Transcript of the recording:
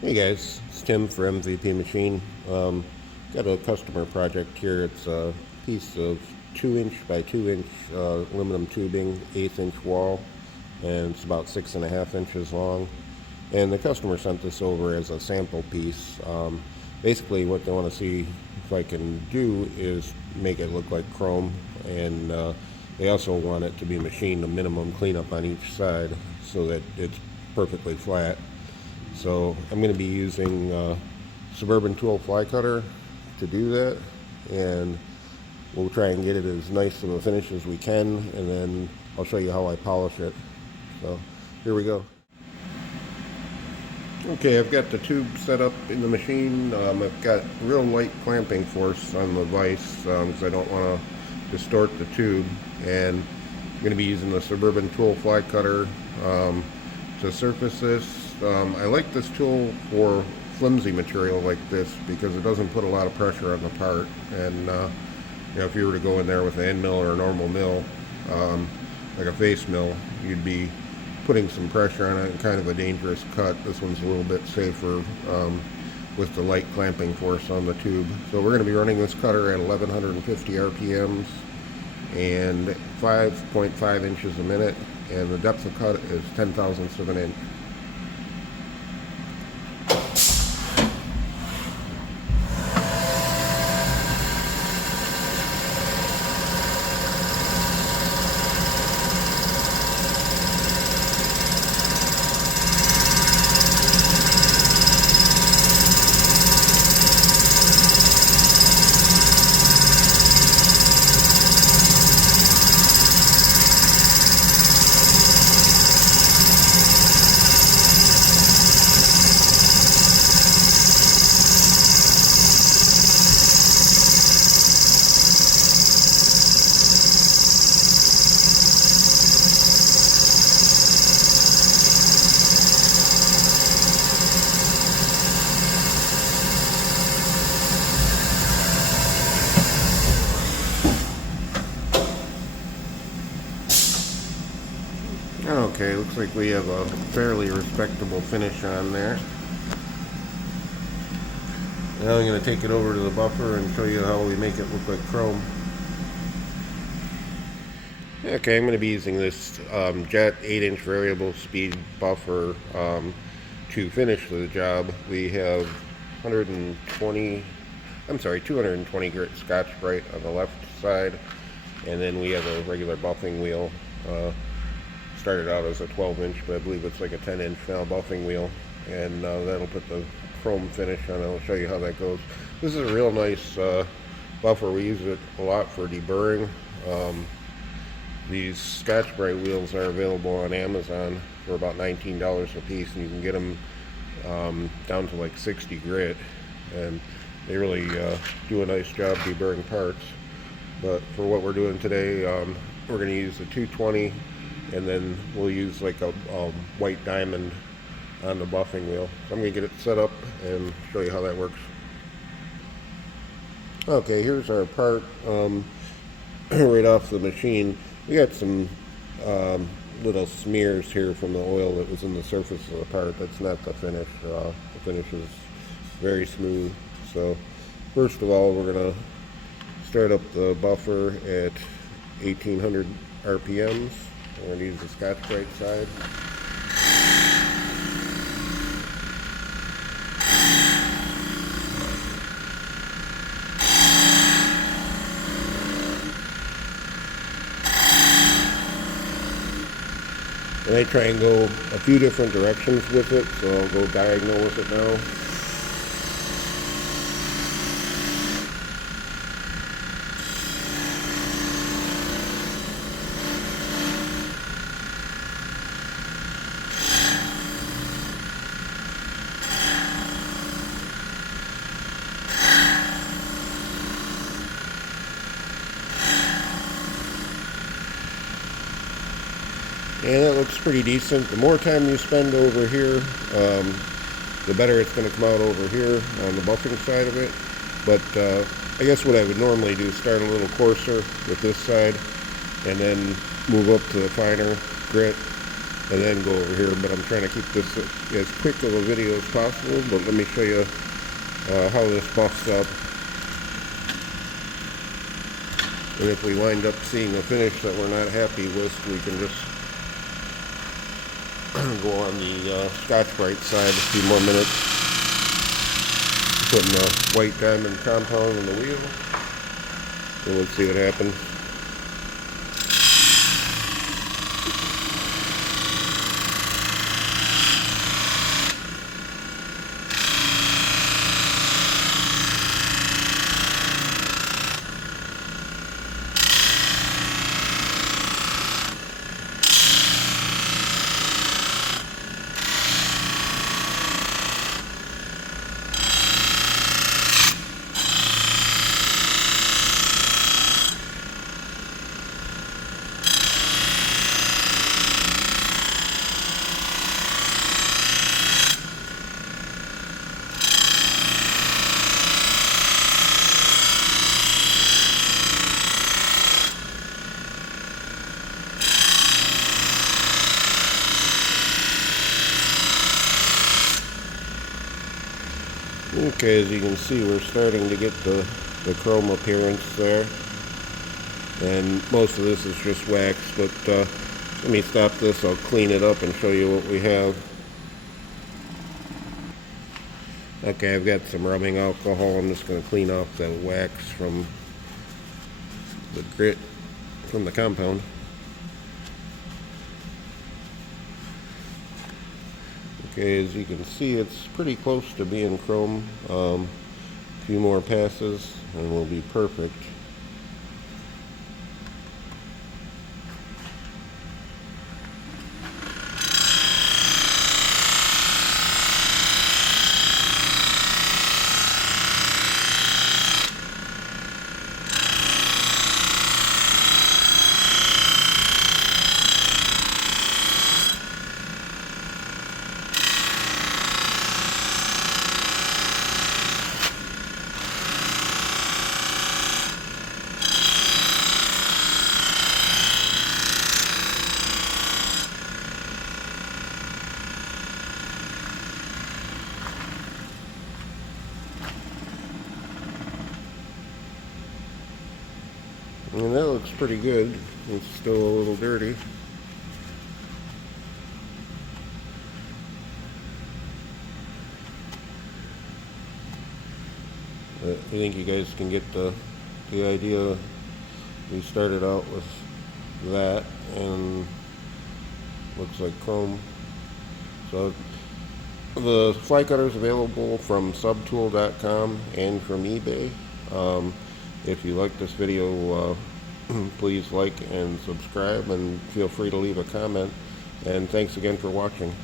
Hey guys, it's Tim for MVP Machine. Got a customer project here. It's a piece of 2 inch by 2 inch aluminum tubing, 1/8 inch wall, and it's about 6.5 inches long. And the customer sent this over as a sample piece. Basically, what they want to see if I can do is make it look like chrome, and they also want it to be machined a minimum cleanup on each side so that it's perfectly flat. So I'm going to be using Suburban tool fly cutter to do that, and we'll try and get it as nice of a finish as we can, and then I'll show you how I polish it. So here we go. Okay, I've got the tube set up in the machine. I've got real light clamping force on the vise because I don't want to distort the tube, and I'm going to be using the Suburban tool fly cutter to surface this. I like this tool for flimsy material like this because it doesn't put a lot of pressure on the part, and if you were to go in there with an end mill or a normal mill, like a face mill, you'd be putting some pressure on it and kind of a dangerous cut. This one's a little bit safer with the light clamping force on the tube. So we're going to be running this cutter at 1150 RPMs and 5.5 inches a minute, and the depth of cut is 10,000ths of an inch. Okay, looks like we have a fairly respectable finish on there. Now I'm going to take it over to the buffer and show you how we make it look like chrome. Okay, I'm going to be using this Jet 8-inch variable speed buffer to finish the job. We have 220 grit Scotch Brite on the left side, and then we have a regular buffing wheel. Started out as a 12-inch, but I believe it's like a 10-inch now buffing wheel, and that'll put the chrome finish on. I'll show you how that goes. This is a real nice buffer. We use it a lot for deburring. These Scotch Brite wheels are available on Amazon for about $19 a piece, and you can get them down to like 60 grit, and they really do a nice job deburring parts. But for what we're doing today, we're going to use the 220, and then we'll use like a white diamond on the buffing wheel. So I'm going to get it set up and show you how that works. Okay, here's our part right off the machine. We got some little smears here from the oil that was in the surface of the part. That's not the finish. The finish is very smooth. So first of all, we're going to start up the buffer at 1800 RPMs. We're going to use the Scotch Brite side. And I try and go a few different directions with it, so I'll go diagonal with it now. And it looks pretty decent. The more time you spend over here, the better it's going to come out over here on the buffing side of it. But I guess what I would normally do is start a little coarser with this side, and then move up to the finer grit, and then go over here. But I'm trying to keep this as quick of a video as possible. But let me show you how this buffs up. And if we wind up seeing a finish that we're not happy with, we can just go on the Scotch-Brite side a few more minutes. Putting the white diamond compound in the wheel. And we'll see what happens. Okay, as you can see, we're starting to get the chrome appearance there. And most of this is just wax, but let me stop this. I'll clean it up and show you what we have. Okay, I've got some rubbing alcohol. I'm just going to clean off the wax from the grit from the compound. Okay, as you can see, it's pretty close to being chrome. A few more passes and we'll be perfect. And that looks pretty good. It's still a little dirty. But I think you guys can get the idea. We started out with that and looks like chrome. So the fly cutter is available from subtool.com and from eBay. If you like this video, please like and subscribe, and feel free to leave a comment. And thanks again for watching.